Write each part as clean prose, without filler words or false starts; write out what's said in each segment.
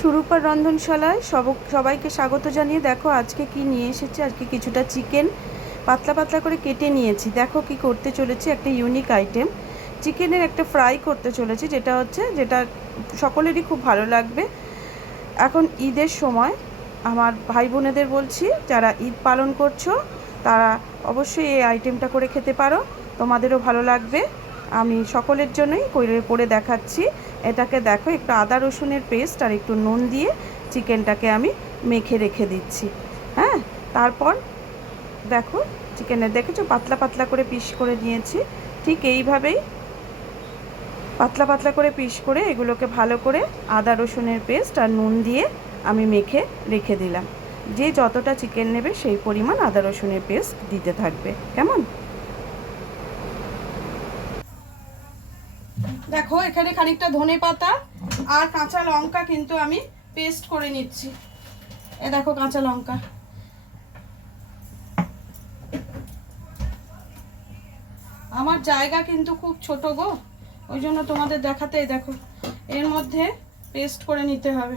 সুরূপার রন্ধনশালায় সবাইকে স্বাগত জানিয়ে দেখো আজকে কি নিয়ে এসেছে। আজকে কিছুটা চিকেন পাতলা পাতলা করে কেটে নিয়েছি। দেখো কি করতে চলেছি, একটা ইউনিক আইটেম চিকেনের একটা ফ্রাই করতে চলেছি, যেটা সকলেরই খুব ভালো লাগবে। এখন ঈদের সময় আমার ভাই বোনেদের বলছি, যারা ঈদ পালন করছো তারা অবশ্যই এই আইটেমটা করে খেতে পারো, তোমাদেরও ভালো লাগবে। আমি সকলের জন্যই করে দেখাচ্ছি। এটাকে দেখো, একটু আদা রসুনের পেস্ট আর একটু নুন দিয়ে চিকেনটাকে আমি মেখে রেখে দিচ্ছি। হ্যাঁ, তারপর দেখো চিকেনের দেখেছো পাতলা পাতলা করে পিস করে নিয়েছি। ঠিক এইভাবেই পাতলা পাতলা করে পিস করে এগুলোকে ভালো করে আদা রসুনের পেস্ট আর নুন দিয়ে আমি মেখে রেখে দিলাম। যে যতটা চিকেন নেবে সেই পরিমাণ আদা রসুনের পেস্ট দিতে থাকবে। কেমন? দেখো এখানে খানিকটা ধনে পাতা আর কাঁচা লঙ্কা কিন্তু আমি পেস্ট করে নিচ্ছি। এ দেখো কাঁচা লঙ্কা। আমার জায়গা কিন্তু খুব ছোট গো, ওই জন্য তোমাদের দেখাতেই দেখো এর মধ্যে পেস্ট করে নিতে হবে।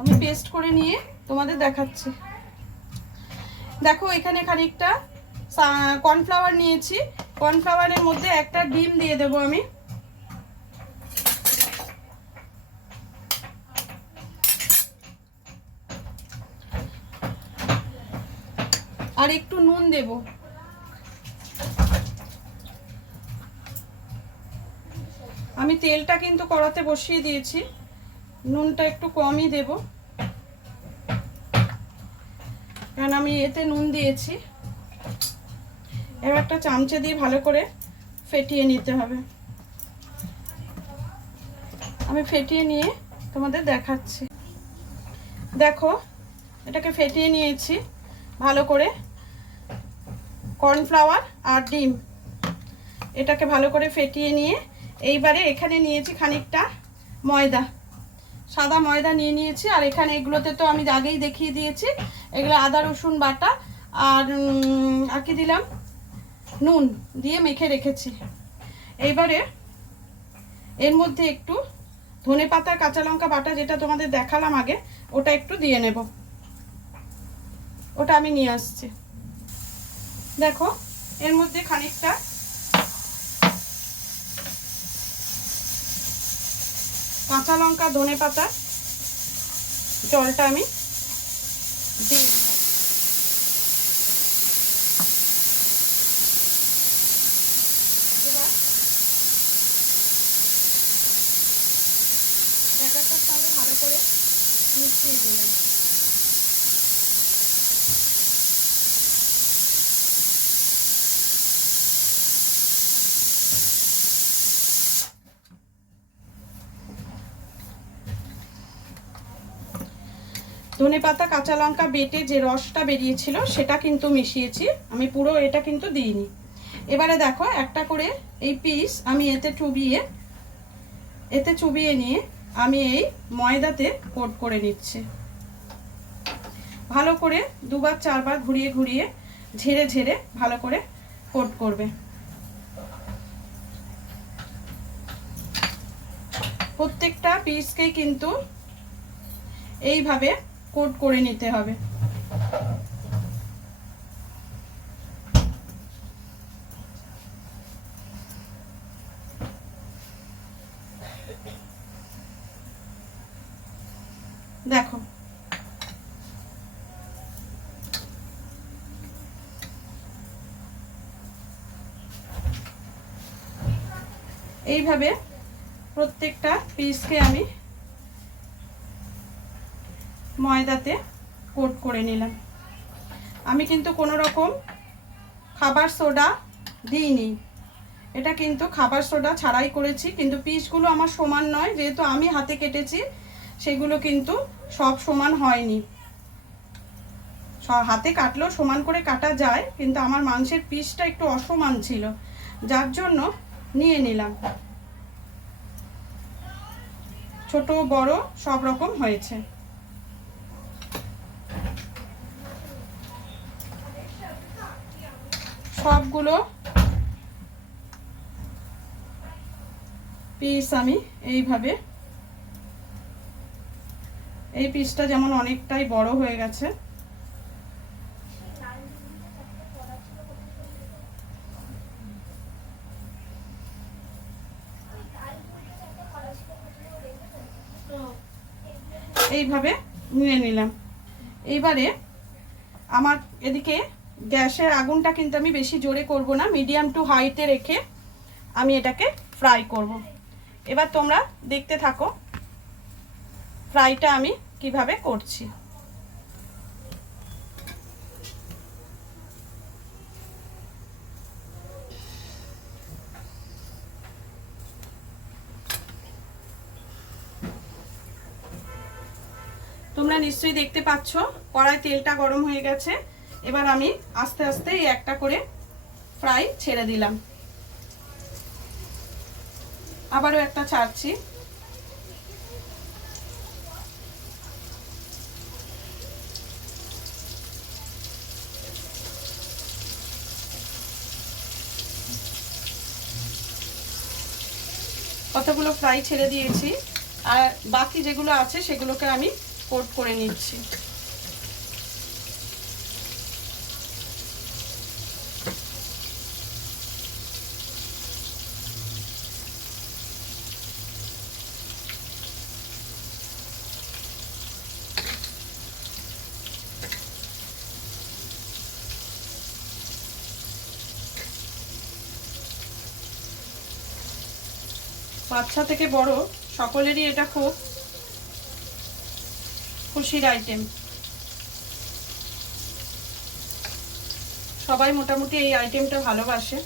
আমি পেস্ট করে নিয়ে তোমাদের দেখাচ্ছি। দেখো এখানে খানিকটা কর্নফ্লাওয়ার নিয়েছি। কর্নফ্লাওয়ারের মধ্যে একটা ডিম দিয়ে দেবো আমি। আর একটু নুন দেব। আমি তেলটা কিন্তু কড়াতে বসিয়ে দিয়েছি, নুনটা একটু কমই দেব কারণ আমি এতে নুন দিয়েছি। এবার একটা চামচে দিয়ে ভালো করে ফেটিয়ে নিতে হবে। আমি ফেটিয়ে নিয়ে তোমাদের দেখাচ্ছি। দেখো এটাকে ফেটিয়ে নিয়েছি ভালো করে। কর্নফ্লাওয়ার আর ডিম এটাকে ভালো করে ফেটিয়ে নিয়ে এইবারে এখানে নিয়েছি খানিকটা ময়দা, সাদা ময়দা নিয়ে নিয়েছি। আর এখানে এগুলোতে তো আমি আগেই দেখিয়ে দিয়েছি, এগুলো আদা রসুন বাটা আর কি দিলাম, নুন দিয়ে মেখে রেখেছি। এইবারে এর মধ্যে একটু ধনে পাতা কাঁচা লঙ্কা বাটা, যেটা তোমাদের দেখালাম আগে, ওটা একটু দিয়ে নেব। ওটা আমি নিয়ে আসছি। দেখো এর মধ্যে খানিকটা কাঁচা লঙ্কা ধনে পাতা জলটা আমি দিয়ে দিলাম। এবার ব্যাটারটার সঙ্গে ভালো করে মিশিয়ে দিলাম। ধনে পাতা কাঁচা লঙ্কা বেটে যে রসটা বেরিয়েছিল সেটা কিন্তু মিশিয়েছি আমি, পুরো এটা কিন্তু দিইনি। এবারে দেখো একটা করে এই পিস আমি এতে চুবিয়ে নিয়ে আমি এই ময়দাতে কোট করে নিচ্ছি। ভালো করে দুবার চারবার ঘুরিয়ে ঘুরিয়ে ঝেড়ে ঝেড়ে ভালো করে কোট করবে। প্রত্যেকটা পিসকেই কিন্তু এইভাবে কোট করে নিতে হবে। দেখো এইভাবে প্রত্যেকটা পিসকে আমি ময়দাতে কোট করে নিলাম। আমি কিন্তু কোনো রকম খাবার সোডা দিইনি, এটা কিন্তু খাবার সোডা ছাড়াই করেছি। কিন্তু পিসগুলো আমার সমান নয়, যেহেতু আমি হাতে কেটেছি সেগুলো কিন্তু সব সমান হয়নি। হাতে কাটলেও সমান করে কাটা যায়, কিন্তু আমার মাংসের পিসটা একটু অসমান ছিল, যার জন্য নিয়ে নিলাম। ছোট বড় সব রকম হয়েছে। সবগুলো পিস আমি এইভাবে, এই পিসটা যেমন অনেকটাই বড় হয়ে গেছে, এইভাবে নিয়ে নিলাম। এইবারে আমার এদিকে গ্যাসের আগুনটা কিন্তু আমি বেশি জোরে করব না, মিডিয়াম টু হাইতে রেখে আমি এটাকে ফ্রাই করব। এবার তোমরা দেখতে থাকো ফ্রাইটা আমি কিভাবে করছি। তোমরা নিশ্চয়ই দেখতে পাচ্ছ কড়াই তেলটা গরম হয়ে গেছে। এবার আমি আস্তে আস্তে এই একটা করে ফ্রাই ছেড়ে দিলাম, আবারও একটা ছাড়ছি। কতগুলো ফ্রাই ছেড়ে দিয়েছি, আর বাকি যেগুলো আছে সেগুলোকে আমি কোট করে নিচ্ছি। বাচ্চা থেকে বড় সকলেরই এটা খুব খুশির আইটেম। সবাই মোটামুটি এই আইটেমটা ভালোবাসে।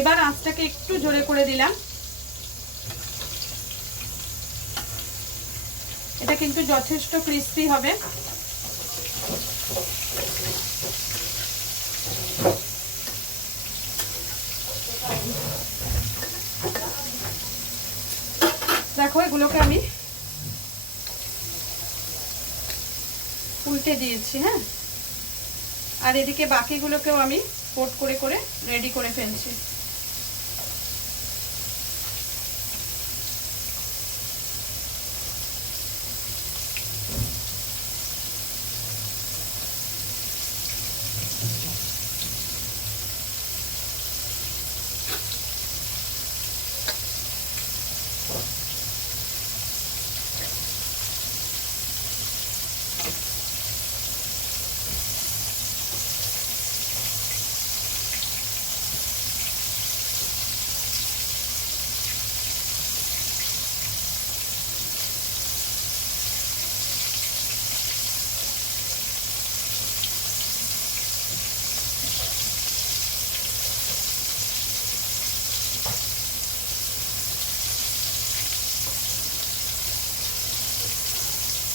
এবার আঁচটাকে একটু জোরে করে দিলাম। এটা কিন্তু যথেষ্ট ক্রিস্পি হবে। দেখো এগুলোকে আমি উল্টে দিয়েছি, হ্যাঁ, আর এদিকে বাকিগুলোকেও আমি কোট করে করে রেডি করে ফেলছি।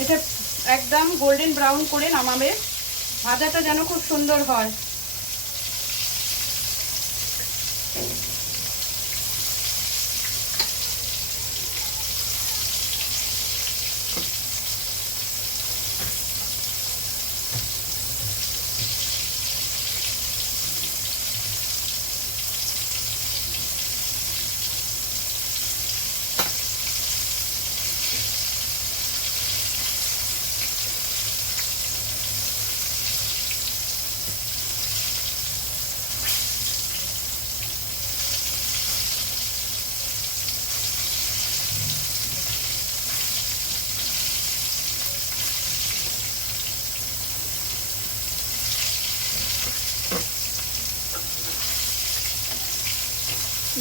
এটা একদম গোল্ডেন ব্রাউন করে নামাবে, ভাজাটা যেন খুব সুন্দর হয়।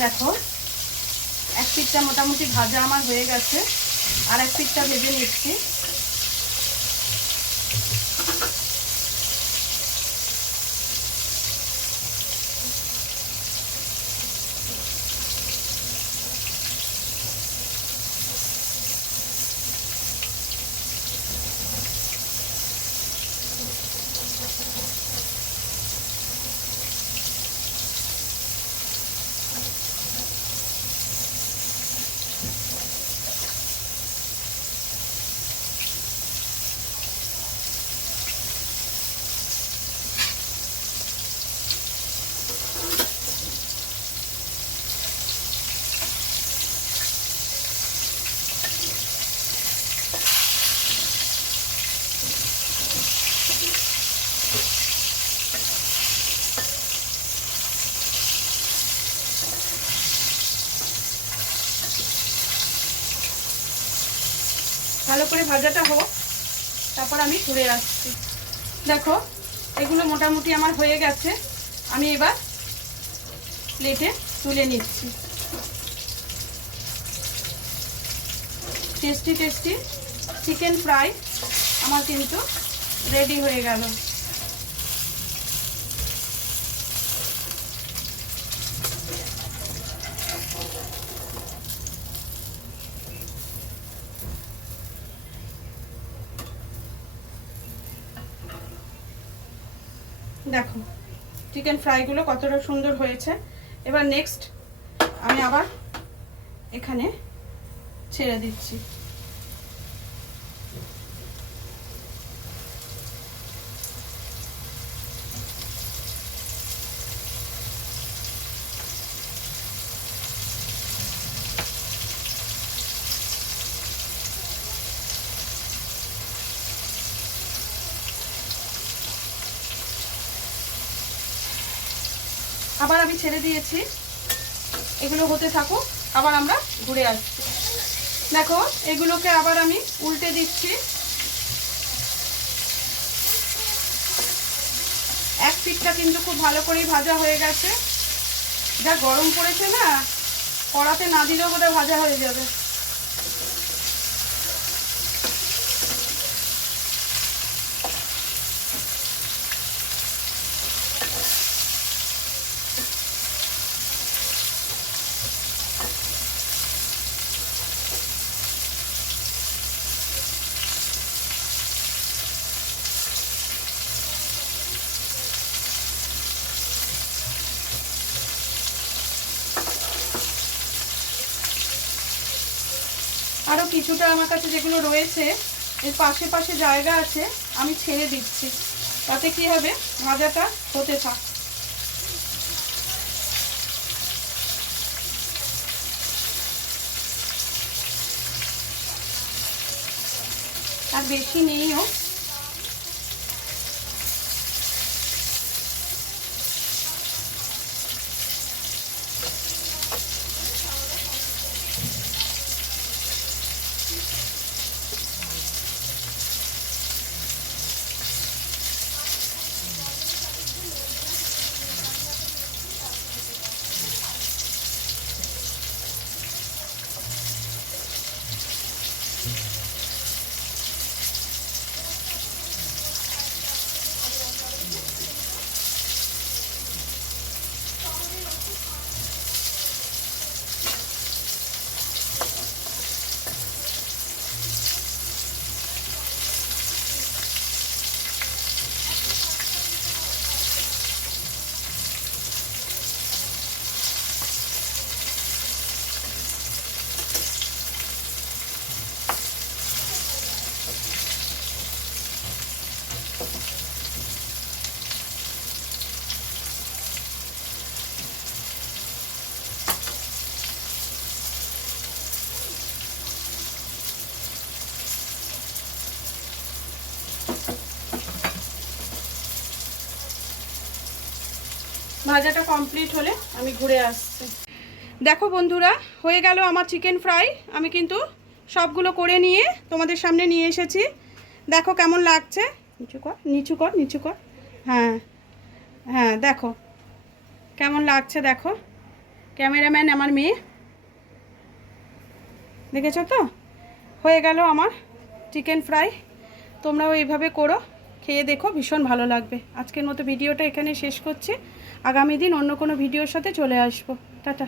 দেখো এক পিঠটা মোটামুটি ভাজা আমার হয়ে গেছে, আর এক পিঠটা ভেজে নিচ্ছি। ভালো করে ভাজাটা হোক, তারপর আমি ঘুরে আসছি। দেখো এগুলো মোটামুটি আমার হয়ে গেছে, আমি এবার প্লেটে তুলে নিচ্ছি। টেস্টি টেস্টি চিকেন ফ্রাই আমার কিন্তু রেডি হয়ে গেল। দেখো চিকেন ফ্রাইগুলো কতটা সুন্দর হয়েছে। এবার নেক্সট আমি আবার এখানে ছেড়ে দিচ্ছি। আবার আমি ছেড়ে দিয়েছি, এগুলো হতে থাকুক, আবার আমরা ঘুরে আসছি। দেখো এগুলোকে আবার আমি উল্টে দিচ্ছি। এক পিঠটা কিন্তু খুব ভালো করেই ভাজা হয়ে গেছে। যা গরম পড়েছে না, কড়াতে না দিলেও বোধহয় ভাজা হয়ে যাবে। আরও কিছুটা আমার কাছে যেগুলো রয়েছে, এর পাশে পাশে জায়গা আছে, আমি ছেড়ে দিচ্ছি। তাতে কি হবে, ভাজাটা হতে থাক। আর বেশি নেইও। ভাজাটা কমপ্লিট হলে আমি ঘুরে আসছি। দেখো বন্ধুরা, হয়ে গেল আমার চিকেন ফ্রাই। আমি কিন্তু সবগুলো করে নিয়ে তোমাদের সামনে নিয়ে এসেছি। দেখো কেমন লাগছে, নিচু কর নিচু কর নিচু কর, হ্যাঁ হ্যাঁ, দেখো কেমন লাগছে। দেখো ক্যামেরাম্যান আমার মেয়ে, দেখেছো তো? হয়ে গেল আমার চিকেন ফ্রাই। তোমরাও এইভাবে করো, খেয়ে দেখো, ভীষণ ভালো লাগবে। আজকের মতো ভিডিওটা এখানে শেষ করছি। আগামী দিন অন্য কোনো ভিডিওর সাথে চলে আসবো। টাটা।